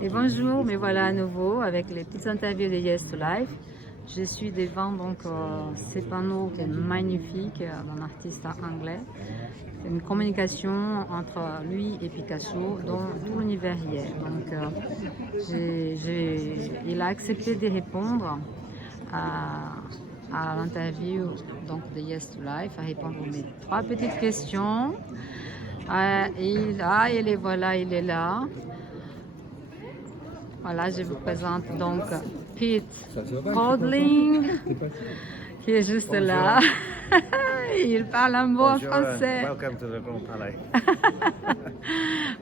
Et bonjour, mais voilà à nouveau avec les petites interviews de Yes to Life. Je suis devant donc ces panneaux qui est magnifique d'un artiste anglais. C'est une communication entre lui et Picasso dans tout l'univers y est. Donc il a accepté de répondre à l'interview donc de Yes to Life, à répondre à mes 3 petites questions. Il est voilà, il est là. Voilà, je vous présente donc PETE CODLING, qui est juste là. Il parle un mot en français. Welcome to the Grand Palais.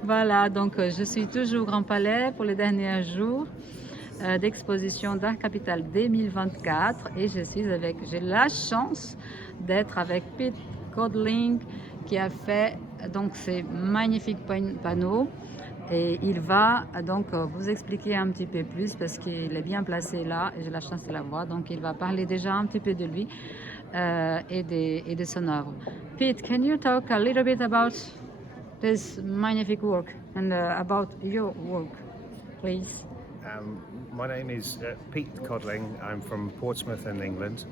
Voilà, donc je suis toujours au Grand Palais pour les derniers jours d'exposition d'art capital 2024 et j'ai la chance d'être avec PETE CODLING qui a fait donc ces magnifiques panneaux. Et il va donc vous expliquer un petit peu plus parce qu'il est bien placé là et j'ai la chance de la voir. Donc il va parler déjà un petit peu de lui et de son œuvre. Pete, can you talk a little bit about this magnificent work and about your work, please? My name is Pete Codling. I'm from Portsmouth in England.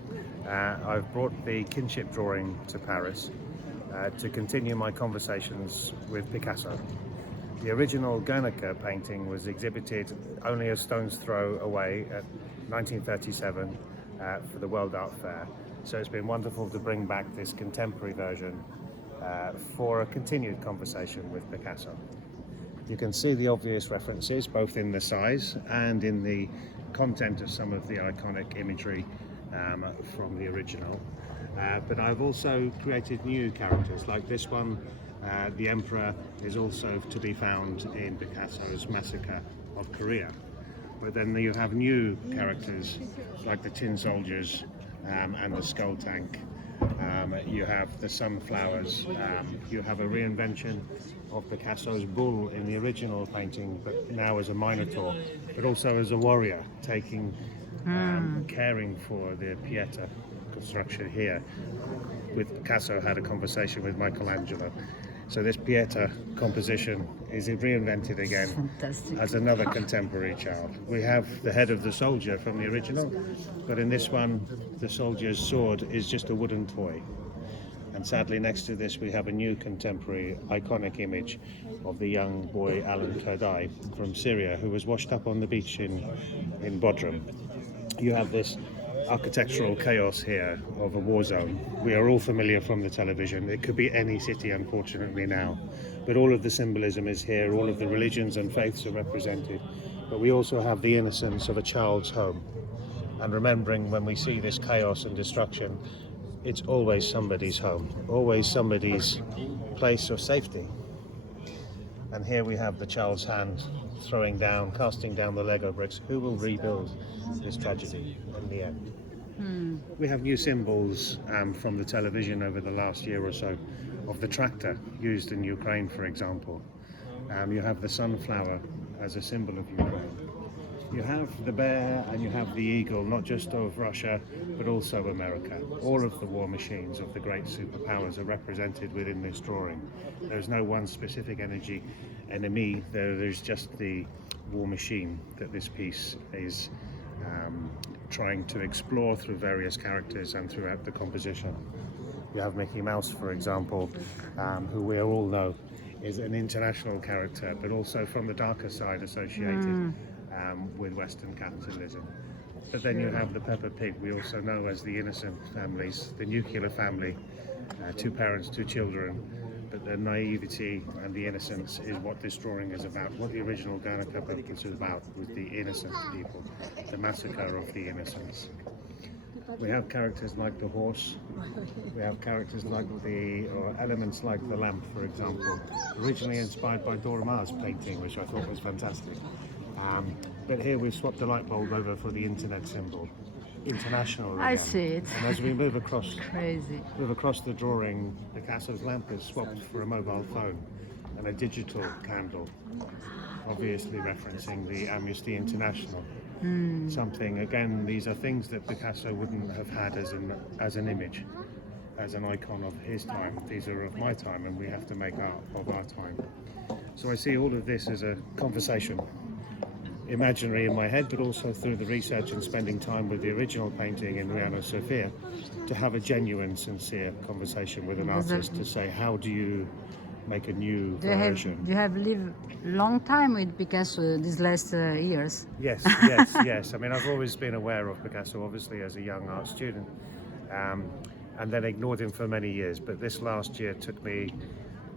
I've brought the kinship drawing to Paris to continue my conversations with Picasso. The original Guernica painting was exhibited only a stone's throw away at 1937 for the World Art Fair. So it's been wonderful to bring back this contemporary version for a continued conversation with Picasso. You can see the obvious references both in the size and in the content of some of the iconic imagery from the original. But I've also created new characters like this one. The Emperor is also to be found in Picasso's Massacre of Korea. But then you have new characters like the tin soldiers and the skull tank. You have the sunflowers. You have a reinvention of Picasso's bull in the original painting, but now as a minotaur, but also as a warrior, caring for the PETE construction here. With Picasso had a conversation with Michelangelo. So this PETE composition is reinvented again. Fantastic. As another contemporary child. We have the head of the soldier from the original, but in this one, the soldier's sword is just a wooden toy. And sadly, next to this, we have a new contemporary iconic image of the young boy Alan Kurdai from Syria, who was washed up on the beach in Bodrum. You have this architectural chaos here of a war zone. We are all familiar from the television. It could be any city, unfortunately, now. But all of the symbolism is here, all of the religions and faiths are represented. But we also have the innocence of a child's home. And remembering when we see this chaos and destruction, it's always somebody's home, always somebody's place of safety. And here we have the child's hand casting down the Lego bricks. Who will rebuild this tragedy in the end? We have new symbols from the television over the last year or so of the tractor used in Ukraine, for example. You have the sunflower as a symbol of Ukraine. You have the bear and you have the eagle, not just of Russia, but also America. All of the war machines of the great superpowers are represented within this drawing. There's no one specific enemy, there's just the war machine that this piece is trying to explore through various characters and throughout the composition. You have Mickey Mouse, for example, who we all know is an international character, but also from the darker side associated with Western capitalism. But then you have the Peppa Pig, we also know as the innocent families, the nuclear family, 2 parents, 2 children, but the naivety and the innocence is what this drawing is about. What the original Guernica book is about was the innocent people, the massacre of the innocents. We have characters like the horse, we have characters like elements like the lamp, for example, originally inspired by Dora Ma's painting, which I thought was fantastic. But here we've swapped the light bulb over for the internet symbol, international again. I see it. And as we move across the drawing, Picasso's lamp is swapped for a mobile phone and a digital candle, obviously referencing the Amnesty International. Something, again, these are things that Picasso wouldn't have had as an image, as an icon of his time. These are of my time, and we have to make art of our time. So I see all of this as a conversation imaginary in my head, but also through the research and spending time with the original painting in Rihanna Sophia, to have a genuine, sincere conversation with an artist to say, how do you make a new version? You have lived long time with Picasso these last years. Yes. I mean, I've always been aware of Picasso, obviously, as a young art student, and then ignored him for many years. But this last year took me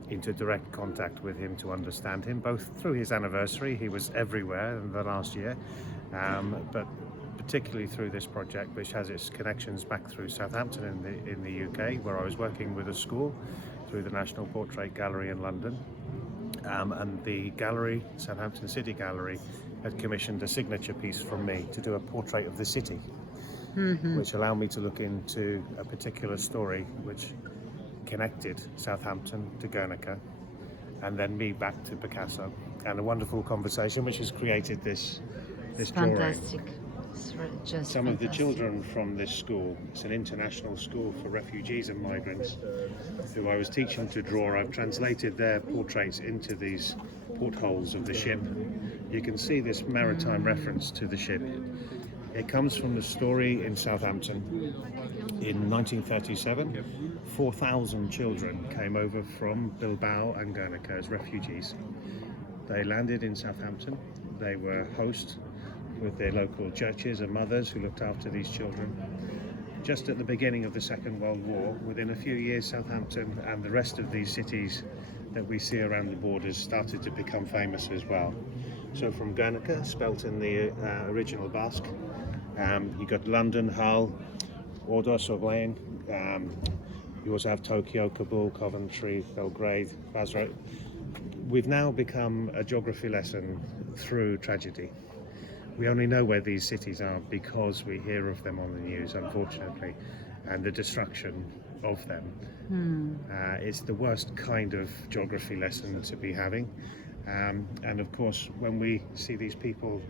into direct contact with him to understand him, both through his anniversary. He was everywhere in the last year, but particularly through this project, which has its connections back through Southampton in the UK, where I was working with a school through the National Portrait Gallery in London, and the gallery, Southampton City Gallery, had commissioned a signature piece from me to do a portrait of the city, which allowed me to look into a particular story which connected Southampton to Guernica, and then me back to Picasso, and a wonderful conversation which has created this drawing. Fantastic. Just Some of the children from this school, it's an international school for refugees and migrants, who I was teaching to draw. I've translated their portraits into these portholes of the ship. You can see this maritime reference to the ship. It comes from the story in Southampton. In 1937, 4,000 children came over from Bilbao and Guernica as refugees. They landed in Southampton. They were host with their local churches and mothers who looked after these children. Just at the beginning of the Second World War, within a few years, Southampton and the rest of these cities that we see around the borders started to become famous as well. So from Guernica, spelt in the original Basque, you got London, Hull, Ordos or Blaine. You also have Tokyo, Kabul, Coventry, Belgrade, Basra. We've now become a geography lesson through tragedy. We only know where these cities are because we hear of them on the news, unfortunately, and the destruction of them. It's the worst kind of geography lesson to be having. And of course, when we see these people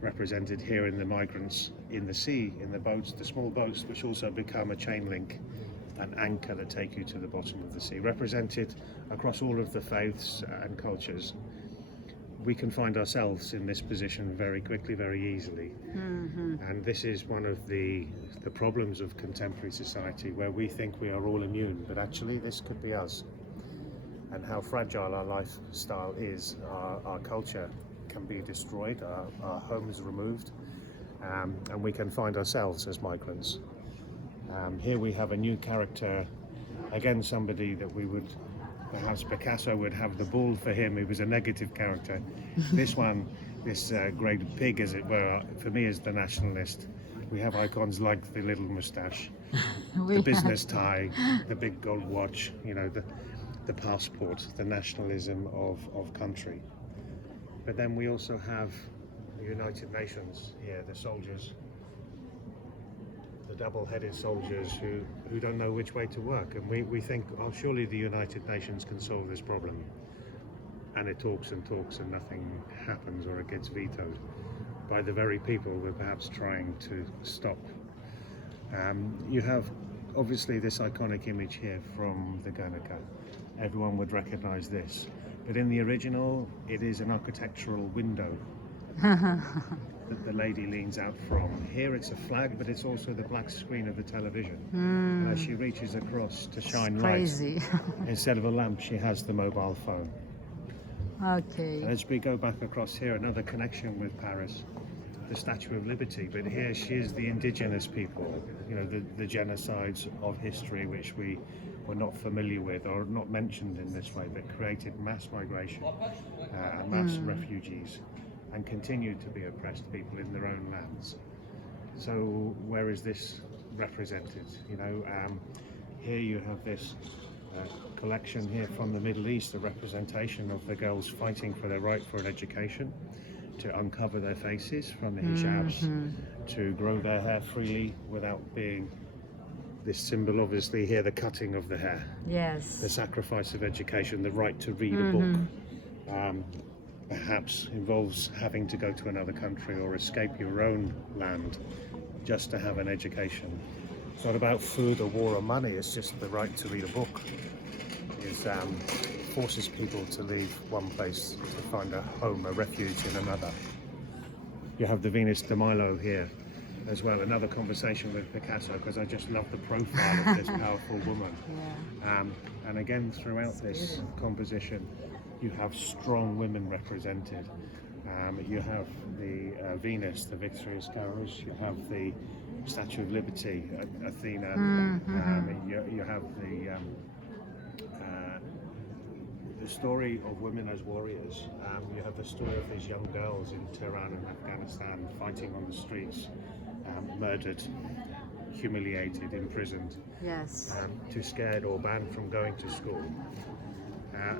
represented here in the migrants in the sea, in the boats, the small boats, which also become a chain link, an anchor that take you to the bottom of the sea, represented across all of the faiths and cultures, we can find ourselves in this position very quickly, very easily. And this is one of the problems of contemporary society, where we think we are all immune, but actually this could be us. And how fragile our lifestyle is. Our culture can be destroyed, our homes removed, and we can find ourselves as migrants. Here we have a new character, again somebody that we would, perhaps Picasso would have the ball for him. He was a negative character. This one, this great pig, as it were, for me is the nationalist. We have icons like the little moustache, the business tie, the big gold watch, you know, the passport, the nationalism of country. But then we also have the United Nations here, the soldiers, the double-headed soldiers who don't know which way to work. And we think, oh, surely the United Nations can solve this problem. And it talks and talks and nothing happens, or it gets vetoed by the very people we're perhaps trying to stop. You have obviously this iconic image here from the Guernica. Everyone would recognize this. But in the original, it is an architectural window that the lady leans out from. Here it's a flag, but it's also the black screen of the television. And as she reaches across to shine light, instead of a lamp, she has the mobile phone. Okay. And as we go back across here, another connection with Paris, the Statue of Liberty. But here she is the indigenous people, you know, the genocides of history which we were not familiar with or not mentioned in this way, but created mass migration, mass refugees, and continued to be oppressed people in their own lands. So where is this represented? You know, here you have this collection here from the Middle East, a representation of the girls fighting for their right for an education, to uncover their faces from the hijabs, to grow their hair freely without being this symbol, obviously here, the cutting of the hair. Yes. The sacrifice of education, the right to read a book. Perhaps involves having to go to another country or escape your own land just to have an education. It's not about food or war or money, it's just the right to read a book. It forces people to leave one place to find a home, a refuge in another. You have the Venus de Milo here as well, another conversation with Picasso, because I just love the profile of this powerful woman. Yeah. And again, throughout this composition, you have strong women represented. You have the Venus, the victorious courage. You have the Statue of Liberty, Athena. You have the story of women as warriors. You have the story of these young girls in Tehran and Afghanistan fighting on the streets, murdered, humiliated, imprisoned, Yes. too scared or banned from going to school.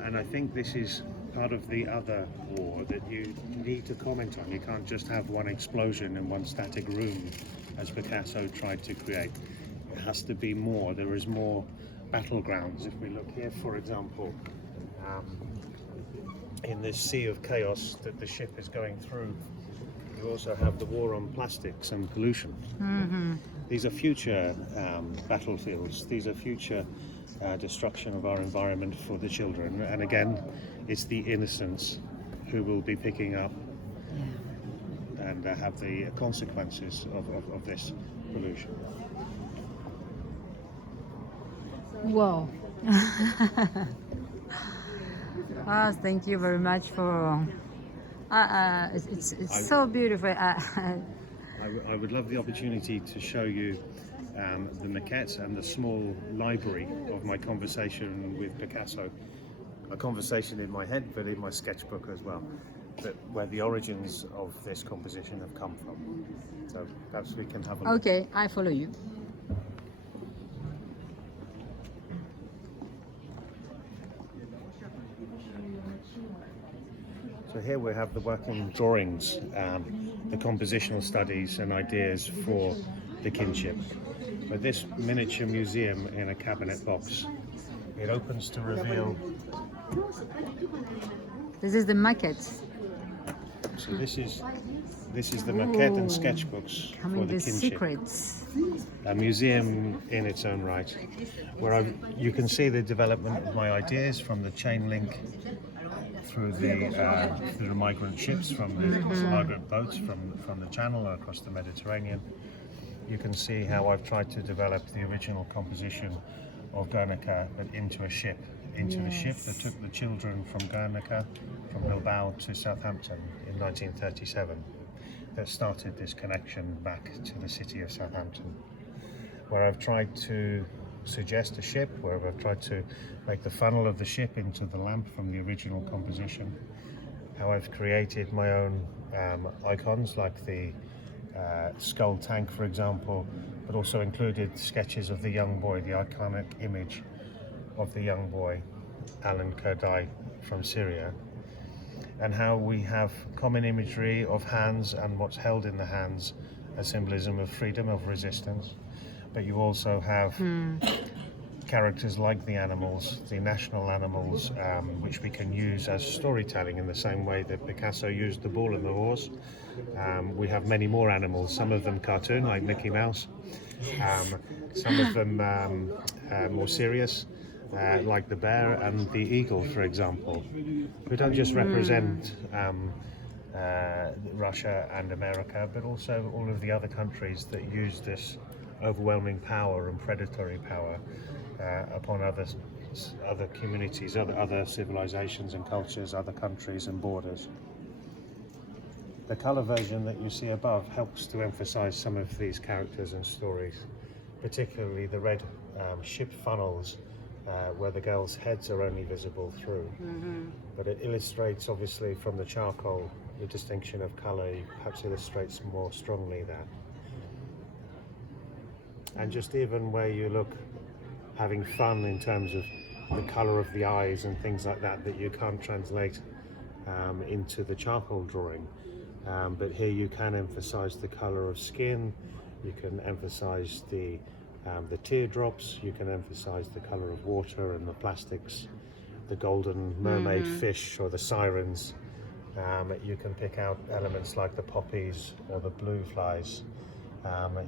And I think this is part of the other war that you need to comment on. You can't just have one explosion in one static room, as Picasso tried to create. It has to be more. There is more battlegrounds. If we look here, for example, in this sea of chaos that the ship is going through, you also have the war on plastics and pollution. These are future battlefields. These are future destruction of our environment for the children. And again, it's the innocents who will be picking up and have the consequences of this pollution. Wow. Thank you very much for. It's so beautiful. I would love the opportunity to show you the maquette and the small library of my conversation with Picasso. A conversation in my head, but in my sketchbook as well, where the origins of this composition have come from. So perhaps we can have a look. Okay, I follow you. So here we have the working drawings, the compositional studies and ideas for the kinship. But this miniature museum in a cabinet box, it opens to reveal. This is the maquette. So this is the maquette and sketchbooks for Coming the the kinship. secrets. A museum in its own right, where you can see the development of my ideas from the chain link through the migrant ships, from the migrant boats from the Channel across the Mediterranean. You can see how I've tried to develop the original composition of Guernica into a ship, the ship that took the children from Guernica, from Bilbao to Southampton in 1937, that started this connection back to the city of Southampton, where I've tried to suggest a ship, where I've tried to make the funnel of the ship into the lamp from the original composition, how I've created my own icons like the skull tank, for example, but also included sketches of the young boy, the iconic image of the young boy, Alan Kurdi from Syria, and how we have common imagery of hands and what's held in the hands, a symbolism of freedom, of resistance. But you also have characters like the animals, the national animals, which we can use as storytelling in the same way that Picasso used the bull and the horse. We have many more animals, some of them cartoon, like Mickey Mouse, some of them more serious, like the bear and the eagle, for example, who don't just represent Russia and America, but also all of the other countries that use this overwhelming power and predatory power upon other communities, other civilizations and cultures, other countries and borders. The color version that you see above helps to emphasize some of these characters and stories, particularly the red ship funnels where the girls' heads are only visible through. But it illustrates, obviously, from the charcoal, the distinction of color, perhaps illustrates more strongly that. And just even where you look having fun in terms of the color of the eyes and things like that, that you can't translate into the charcoal drawing. But here you can emphasize the color of skin, you can emphasize the teardrops, you can emphasize the color of water and the plastics, the golden mermaid fish or the sirens. You can pick out elements like the poppies or the blue flies.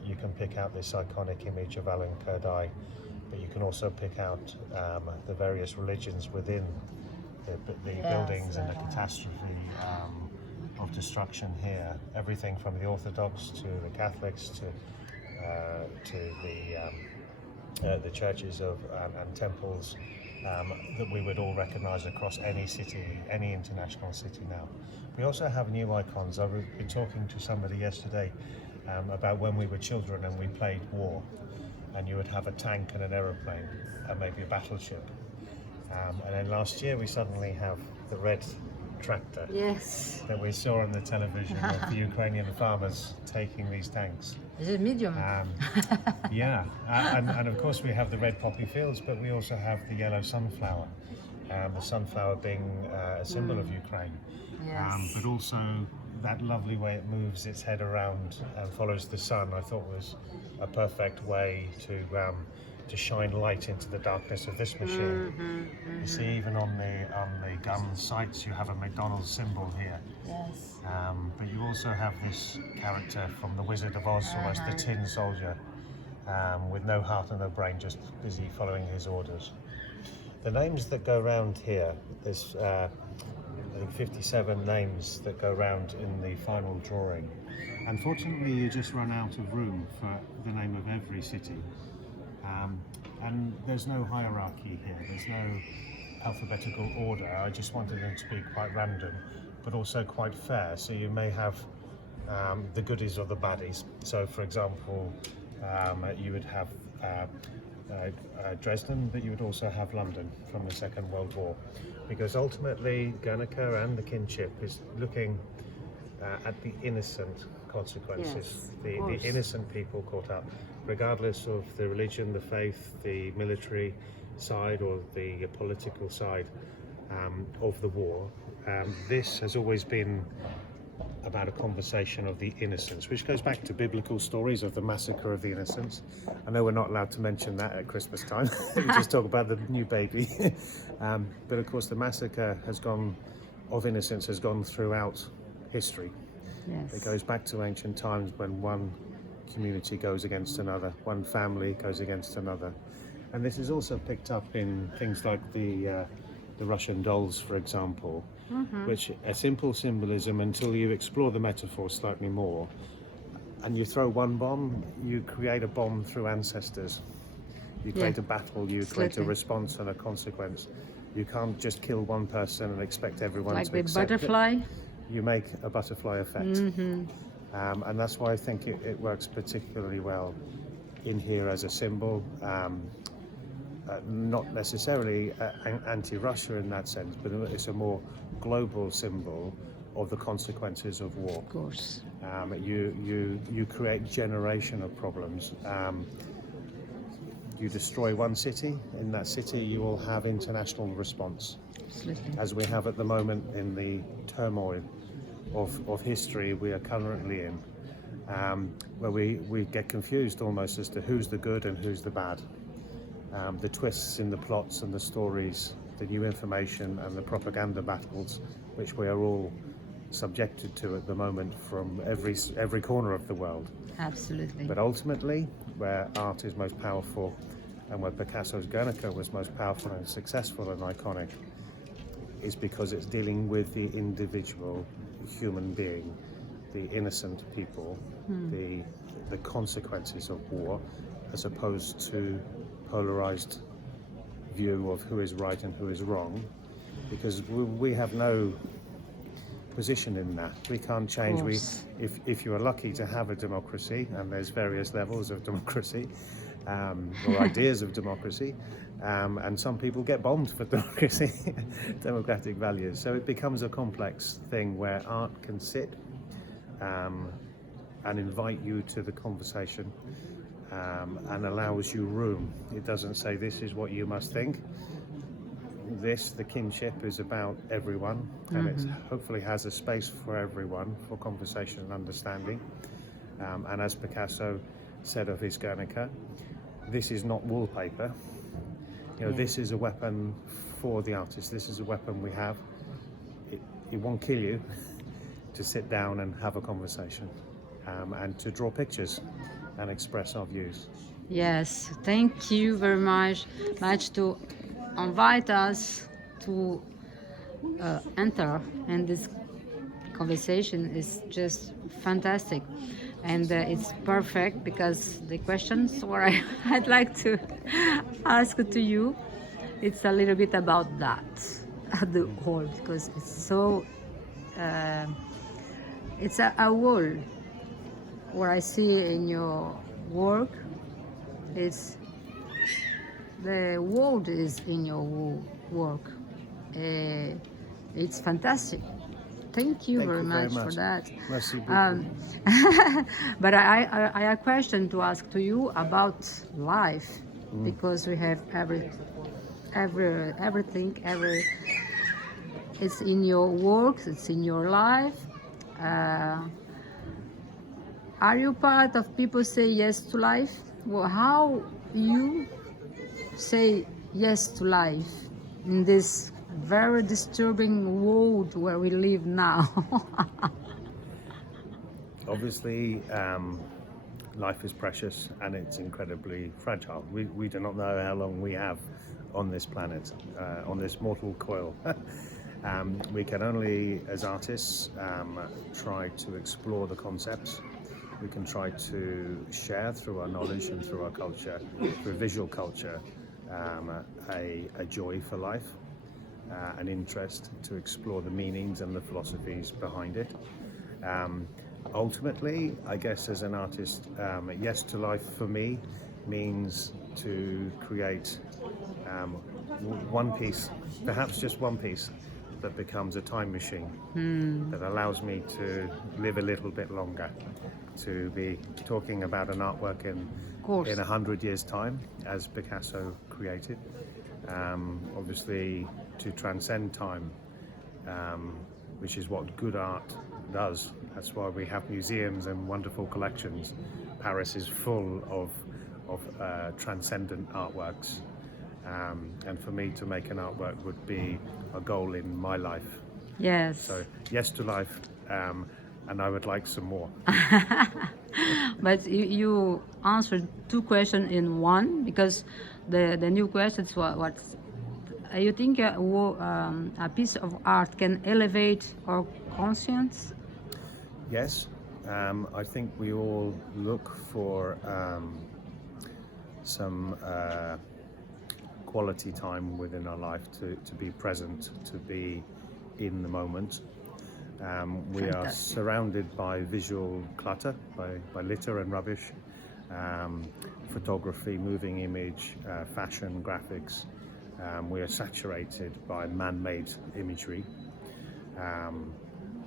You can pick out this iconic image of Alan Kurdi, but you can also pick out the various religions within the buildings and the catastrophe of destruction here. Everything from the Orthodox to the Catholics to the churches of and temples that we would all recognise across any city, any international city now. We also have new icons. I was talking to somebody yesterday about when we were children and we played war, and you would have a tank and an aeroplane and maybe a battleship. And then last year we suddenly have the red tractor Yes. that we saw on the television of the Ukrainian farmers taking these tanks. Is it medium? Yeah, and of course we have the red poppy fields, but we also have the yellow sunflower, the sunflower being a symbol of Ukraine. Yes. But also that lovely way it moves its head around and follows the sun, I thought was a perfect way to shine light into the darkness of this machine. You see, even on the gun sights, you have a McDonald's symbol here. Yes. But you also have this character from The Wizard of Oz, almost the tin soldier, with no heart and no brain, just busy following his orders. The names that go around here, there's I think 57 names that go around in the final drawing. Unfortunately, you just run out of room for the name of every city. And there's no hierarchy here, there's no alphabetical order. I just wanted them to be quite random, but also quite fair. So you may have the goodies or the baddies. So for example, you would have Dresden, but you would also have London from the Second World War. Because ultimately, Guernica and the kinship is looking at the innocent consequences, Yes, the innocent people caught up, regardless of the religion, the faith, the military side or the political side of the war. This has always been about a conversation of the innocents, which goes back to biblical stories of the massacre of the innocents. I know we're not allowed to mention that at Christmas time. We just talk about the new baby. But of course the massacre of innocents has gone throughout history. Yes. It goes back to ancient times when one community goes against another, one family goes against another. And this is also picked up in things like the Russian dolls, for example, which a simple symbolism until you explore the metaphor slightly more. And you throw one bomb, you create a bomb through ancestors. You create a battle, you create a response and a consequence. You can't just kill one person and expect everyone Like to the accept butterfly? it. You make a butterfly effect. And that's why I think it works particularly well in here as a symbol. Not necessarily anti-Russia in that sense, but it's a more global symbol of the consequences of war. Of course. You create generation of problems. You destroy one city, in that city you will have international response. Absolutely. As we have at the moment in the turmoil of history we are currently in, where we get confused almost as to who's the good and who's the bad. The twists in the plots and the stories, the new information and the propaganda battles, which we are all subjected to at the moment from every corner of the world. Absolutely. But ultimately, where art is most powerful and where Picasso's Guernica was most powerful and successful and iconic, is because it's dealing with the individual human being, the innocent people, the consequences of war, as opposed to polarized view of who is right and who is wrong, because we have no position in that. We can't change. If you are lucky to have a democracy, and there's various levels of democracy or ideas of democracy, and some people get bombed for democracy, democratic values. So it becomes a complex thing where art can sit and invite you to the conversation and allows you room. It doesn't say this is what you must think. The kinship is about everyone, and it hopefully has a space for everyone for conversation and understanding. And as Picasso said of his Guernica, this is not wallpaper. This is a weapon for the artist. This is a weapon we have. It won't kill you to sit down and have a conversation and to draw pictures and express our views. Yes, thank you very much to invite us to enter in this conversation is just fantastic. And it's perfect because the questions where I'd like to ask to you, it's a little bit about that, the whole, because it's so, it's a whole where I see in your work, it's the world is in your work. It's fantastic. Thank you very much for that. Merci beaucoup. But I have a question to ask to you about life, because we have everything, it's in your work, it's in your life. Are you part of people say yes to life? Well, how you say yes to life in this very disturbing world where we live now? Obviously, life is precious and it's incredibly fragile. We do not know how long we have on this planet, on this mortal coil. We can only, as artists, try to explore the concepts. We can try to share through our knowledge and through our culture, through visual culture, a joy for life, an interest to explore the meanings and the philosophies behind it. Ultimately, I guess as an artist, yes to life for me means to create one piece, perhaps just one piece, that becomes a time machine that allows me to live a little bit longer, to be talking about an artwork in 100 years' time, as Picasso created. Obviously, to transcend time, which is what good art does. That's why we have museums and wonderful collections. Paris is full of transcendent artworks. And for me to make an artwork would be a goal in my life. Yes. So yes to life, and I would like some more. But you answered two questions in one, because the new questions what's you think a piece of art can elevate our conscience? Yes, I think we all look for some quality time within our life to be present, to be in the moment. We are surrounded by visual clutter, by litter and rubbish, photography, moving image, fashion, graphics. We are saturated by man-made imagery.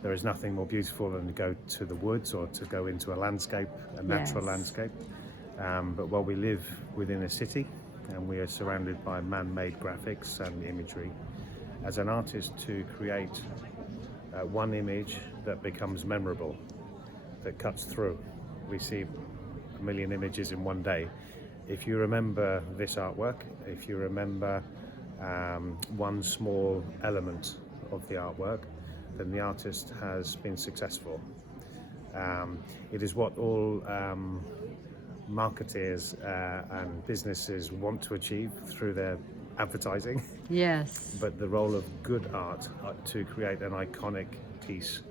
There is nothing more beautiful than to go to the woods or to go into a landscape, a natural landscape. But while we live within a city and we are surrounded by man-made graphics and imagery, as an artist, to create one image that becomes memorable, that cuts through. We see a million images in one day. If you remember this artwork, if you remember one small element of the artwork, then the artist has been successful. It is what all marketeers and businesses want to achieve through their advertising. Yes. But the role of good art to create an iconic piece,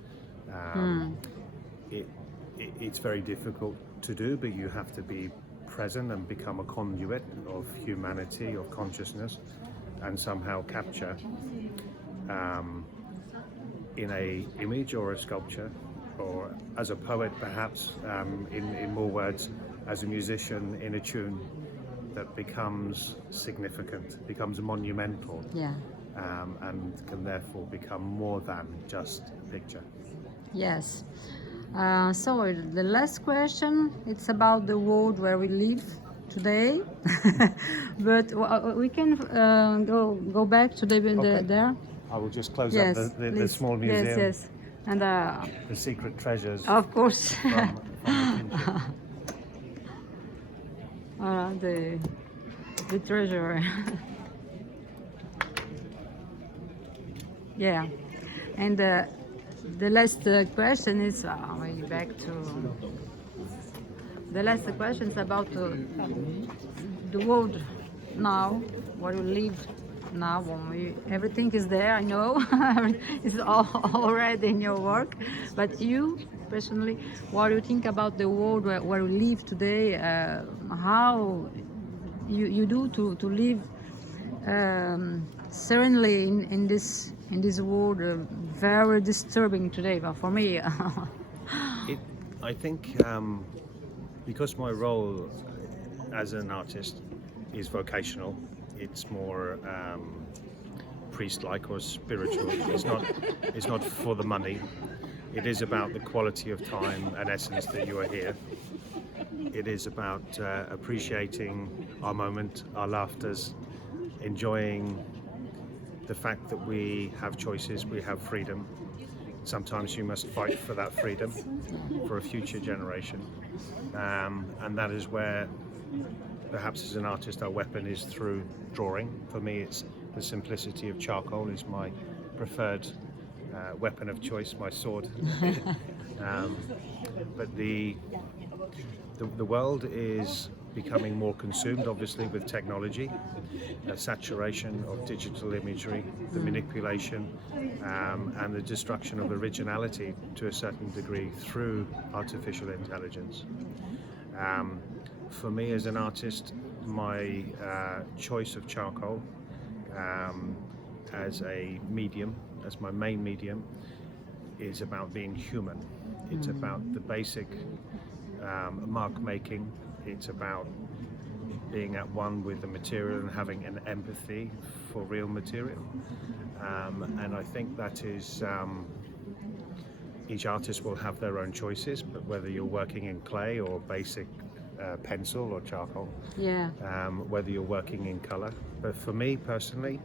it's very difficult to do, but you have to be present and become a conduit of humanity, of consciousness, and somehow capture in a image or a sculpture, or as a poet perhaps, in more words, as a musician in a tune that becomes significant, becomes monumental, and can therefore become more than just a picture. Yes. So the last question, it's about the world where we live today. But we can go back to there. I will just close up the small museum. Yes. And the secret treasures. Of course. from the treasure. Yeah. And the last question is way back to the last question is about the world now where you live now everything is there, I know. It's all already in your work. But you, personally, what do you think about the world where we live today? How you do to live serenely in this world, very disturbing today. But for me, I think because my role as an artist is vocational, it's more priest-like or spiritual. It's not for the money. It is about the quality of time and essence that you are here. It is about appreciating our moment, our laughters, enjoying the fact that we have choices, we have freedom. Sometimes you must fight for that freedom for a future generation, and that is where perhaps as an artist our weapon is through drawing. For me, it's the simplicity of charcoal is my preferred weapon of choice, my sword. But the world is becoming more consumed, obviously, with technology, the saturation of digital imagery, the manipulation, and the destruction of originality to a certain degree through artificial intelligence. For me as an artist, my choice of charcoal as a medium, as my main medium, is about being human. It's about the basic mark making. It's about being at one with the material and having an empathy for real material. And I think that is, each artist will have their own choices, but whether you're working in clay or basic pencil or charcoal, whether you're working in color. But for me personally,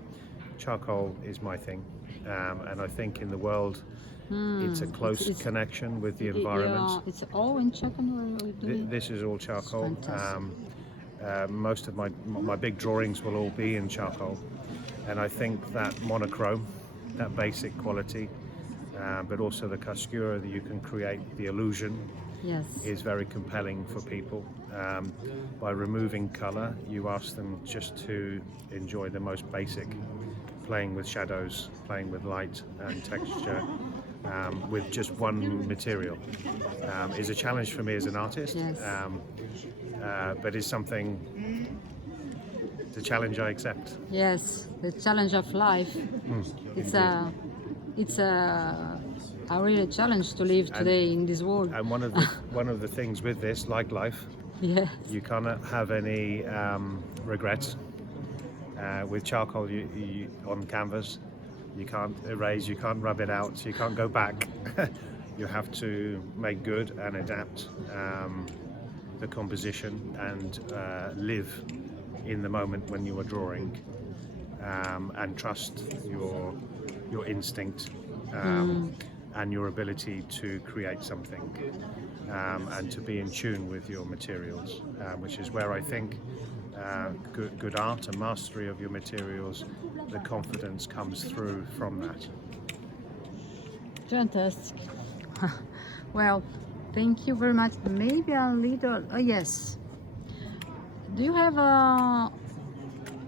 charcoal is my thing. And I think in the world, it's a close connection with the environment. Yeah, it's all in charcoal. This is all charcoal. Most of my big drawings will all be in charcoal, and I think that monochrome, that basic quality, but also the cascura that you can create, the illusion, is very compelling for people. By removing color, you ask them just to enjoy the most basic, playing with shadows, playing with light and texture. With just one material is a challenge for me as an artist, but it's something, the challenge I accept. Yes, the challenge of life. It's a real challenge to live today in this world. And one of the things with this, like life, you cannot have any regrets. With charcoal you on canvas, you can't erase, you can't rub it out, so you can't go back. You have to make good and adapt the composition and live in the moment when you are drawing, and trust your instinct and your ability to create something, and to be in tune with your materials, which is where I think good art and mastery of your materials, the confidence comes through from that. Fantastic. Well, thank you very much. Maybe a little, yes. Do you have a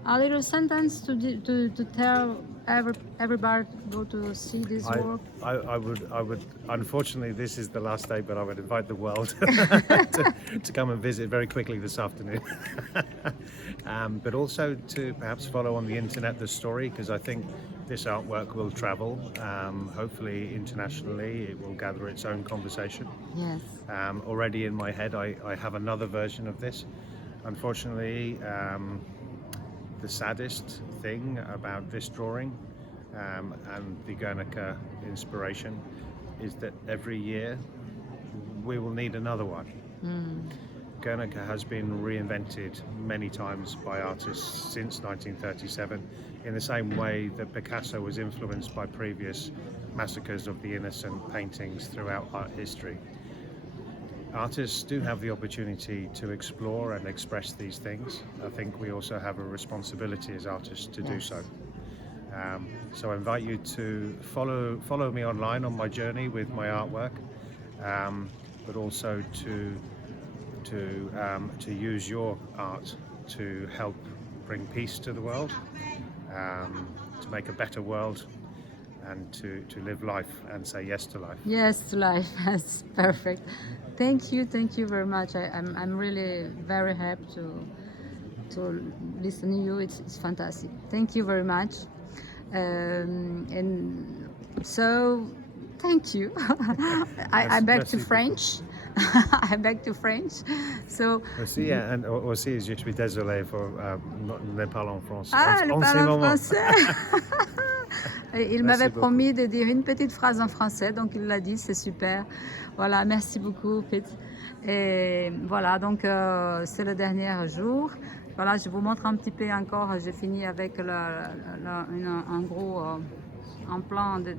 little sentence to tell everybody go to see this work? I would. Unfortunately, this is the last day, but I would invite the world to come and visit very quickly this afternoon. But also to perhaps follow on the internet the story, because I think this artwork will travel, hopefully internationally. It will gather its own conversation. Yes. Already in my head, I have another version of this. Unfortunately, the saddest thing about this drawing and the Guernica inspiration is that every year we will need another one. Guernica has been reinvented many times by artists since 1937, in the same way that Picasso was influenced by previous massacres of the innocent paintings throughout art history. Artists do have the opportunity to explore and express these things. I think we also have a responsibility as artists to do so. So I invite you to follow me online on my journey with my artwork, but also to use your art to help bring peace to the world, to make a better world and to live life and say yes to life. Yes, to life. That's perfect. Thank you very much. I'm really very happy to listen to you. It's fantastic. Thank you very much. And so, thank you. I back to French. I back to French. So. Aussi, aussi, je suis désolé pour ne parler en français. Ah, il parle en français. Il m'avait beaucoup. promis de dire une petite phrase en français, donc il l'a dit, c'est super. Voilà, merci beaucoup, Pete. Et voilà, donc c'est le dernier jour. Voilà, je vous montre un petit peu encore. J'ai fini avec un gros un plan de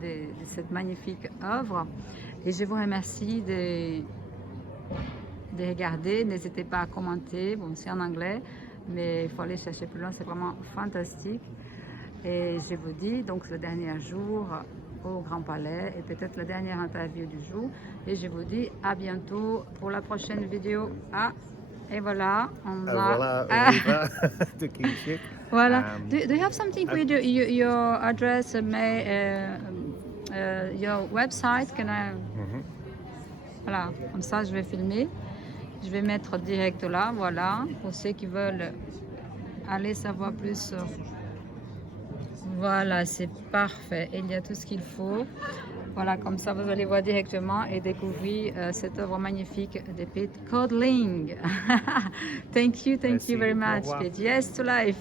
cette magnifique œuvre. Et je vous remercie de regarder. N'hésitez pas à commenter. Bon, c'est en anglais, mais il faut aller chercher plus loin. C'est vraiment fantastique. Et je vous dis donc le dernier jour au Grand Palais et peut-être la dernière interview du jour. Et je vous dis à bientôt pour la prochaine vidéo. Ah, et voilà, on a... Voilà, on y va de Kinship. Voilà. Do you have something with your address, your website? Can I... Voilà, comme ça je vais filmer. Je vais mettre direct là, voilà, pour ceux qui veulent aller savoir plus. Voilà, c'est parfait. Il y a tout ce qu'il faut. Voilà, comme ça vous allez voir directement et découvrir cette œuvre magnifique de PETE CODLING. Thank you very much, Pete. Yes to life.